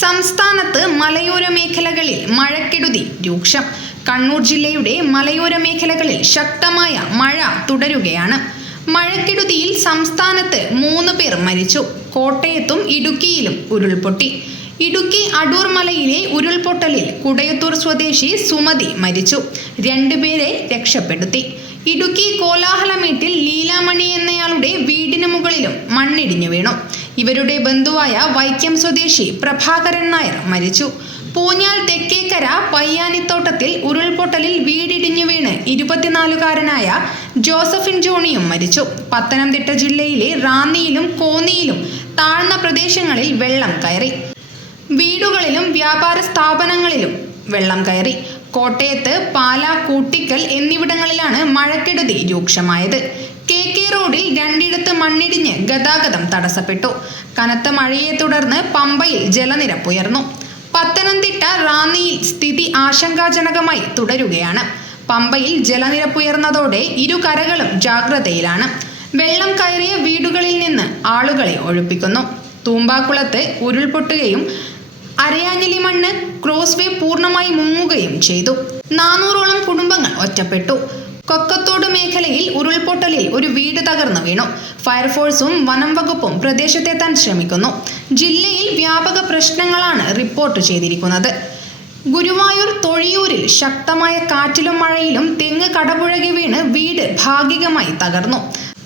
സംസ്ഥാനത്ത് മലയോര മേഖലകളിൽ മഴക്കെടുതി രൂക്ഷം. കണ്ണൂർ ജില്ലയുടെ മലയോര മേഖലകളിൽ ശക്തമായ മഴ തുടരുകയാണ്. മഴക്കെടുതിയിൽ സംസ്ഥാനത്ത് 3 പേർ മരിച്ചു. കോട്ടയത്തും ഇടുക്കിയിലും ഉരുൾപൊട്ടി. ഇടുക്കി അടൂർ മലയിലെ ഉരുൾപൊട്ടലിൽ കുടയത്തൂർ സ്വദേശി സുമതി മരിച്ചു. 2 പേരെ രക്ഷപ്പെടുത്തി. ഇടുക്കി കോലാഹലമേട്ടിൽ ലീലാമണി എന്നയാളുടെ വീടിന് മുകളിലും മണ്ണിടിഞ്ഞു വീണു. ഇവരുടെ ബന്ധുവായ വൈക്കം സ്വദേശി പ്രഭാകരൻ നായർ മരിച്ചു. പൂഞ്ഞാൽ തെക്കേക്കര പയ്യാനിത്തോട്ടത്തിൽ ഉരുൾപൊട്ടലിൽ വീടിടിഞ്ഞു വീണ് 24-കാരനായ ജോസഫിൻ ജോണിയും മരിച്ചു. പത്തനംതിട്ട ജില്ലയിലെ റാന്നിയിലും കോന്നിയിലും താഴ്ന്ന പ്രദേശങ്ങളിൽ വെള്ളം കയറി. വീടുകളിലും വ്യാപാര സ്ഥാപനങ്ങളിലും വെള്ളം കയറി. കോട്ടയത്ത് പാല, കൂട്ടിക്കൽ എന്നിവിടങ്ങളിലാണ് മഴക്കെടുതി രൂക്ഷമായത്. KK റോഡിൽ 2 മണ്ണിടിഞ്ഞ് ഗതാഗതം തടസ്സപ്പെട്ടു. കനത്ത മഴയെ തുടർന്ന് പമ്പയിൽ ജലനിരപ്പ് ഉയർന്നു. പത്തനംതിട്ട റാന്നിയിൽ സ്ഥിതി ആശങ്കാജനകമായി തുടരുകയാണ്. പമ്പയിൽ ജലനിരപ്പുയർന്നതോടെ ഇരുകരകളും ജാഗ്രതയിലാണ്. വെള്ളം കയറിയ വീടുകളിൽ നിന്ന് ആളുകളെ ഒഴിപ്പിക്കുന്നു. തൂമ്പാക്കുളത്ത് ഉരുൾപൊട്ടുകയും അരയാഞ്ഞിലി മണ്ണ് ക്രോസ്വേ പൂർണ്ണമായി മുങ്ങുകയും ചെയ്തു. 400ഓളം കുടുംബങ്ങൾ ഒറ്റപ്പെട്ടു. കൊക്കത്തോട് മേഖലയിൽ ഉരുൾപൊട്ടലിൽ ഒരു വീട് തകർന്നു വീണു. ഫയർഫോഴ്സും വനം വകുപ്പും പ്രദേശത്തെത്താൻ ശ്രമിക്കുന്നു. ജില്ലയിൽ വ്യാപക പ്രശ്നങ്ങളാണ് റിപ്പോർട്ട് ചെയ്തിരിക്കുന്നത്. ഗുരുവായൂർ തൊഴിയൂരിൽ ശക്തമായ കാറ്റിലും മഴയിലും തെങ്ങ് കടപുഴകി വീണ് വീട് ഭാഗികമായി തകർന്നു.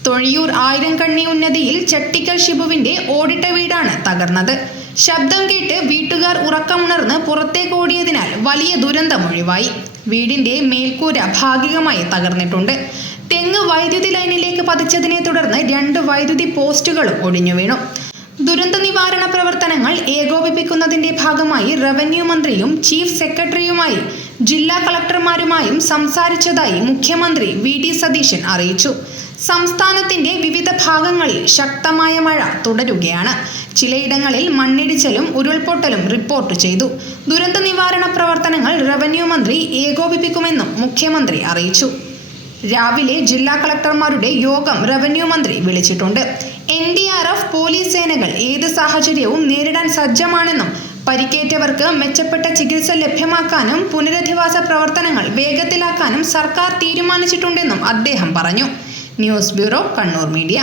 തൊഴിയൂർ ആയിരംകണ്ണി ഉന്നതിയിൽ ചട്ടിക്കൽ ഷിബുവിന്റെ ഓടിട്ട വീടാണ് തകർന്നത്. ശബ്ദം കേട്ട് വീട്ടുകാർ ഉറക്കമുണർന്ന് പുറത്തേക്ക് ഓടിയതിനാൽ വലിയ ദുരന്തമൊഴിവായി. വീടിന്റെ മേൽക്കൂര ഭാഗികമായി തകർന്നിട്ടുണ്ട്. തെങ്ങ് വൈദ്യുതി ലൈനിലേക്ക് പതിച്ചതിനെ തുടർന്ന് 2 വൈദ്യുതി പോസ്റ്റുകളും ഒടിഞ്ഞു വീണു. ദുരന്ത നിവാരണ പ്രവർത്തനങ്ങൾ ഏകോപിപ്പിക്കുന്നതിന്റെ ഭാഗമായി റവന്യൂ മന്ത്രിയും ചീഫ് സെക്രട്ടറിയുമായി ജില്ലാ കളക്ടർമാരുമായും സംസാരിച്ചതായി മുഖ്യമന്ത്രി VD സതീശൻ അറിയിച്ചു. സംസ്ഥാനത്തിന്റെ വിവിധ ഭാഗങ്ങളിൽ ശക്തമായ മഴ തുടരുകയാണ്. ചിലയിടങ്ങളിൽ മണ്ണിടിച്ചിലും ഉരുൾപൊട്ടലും റിപ്പോർട്ട് ചെയ്തു. ദുരന്ത നിവാരണ പ്രവർത്തനങ്ങൾ റവന്യൂ മന്ത്രി ഏകോപിപ്പിക്കുമെന്നും മുഖ്യമന്ത്രി അറിയിച്ചു. രാവിലെ ജില്ലാ കളക്ടർമാരുടെ യോഗം റവന്യൂ മന്ത്രി വിളിച്ചിട്ടുണ്ട്. NDRF പോലീസ് സേനകൾ ഏത് സാഹചര്യവും നേരിടാൻ സജ്ജമാണെന്നും പരിക്കേറ്റവർക്ക് മെച്ചപ്പെട്ട ചികിത്സ ലഭ്യമാക്കാനും പുനരധിവാസ പ്രവർത്തനങ്ങൾ വേഗത്തിലാക്കാനും സർക്കാർ തീരുമാനിച്ചിട്ടുണ്ടെന്നും അദ്ദേഹം പറഞ്ഞു. News bureau, Kannur media.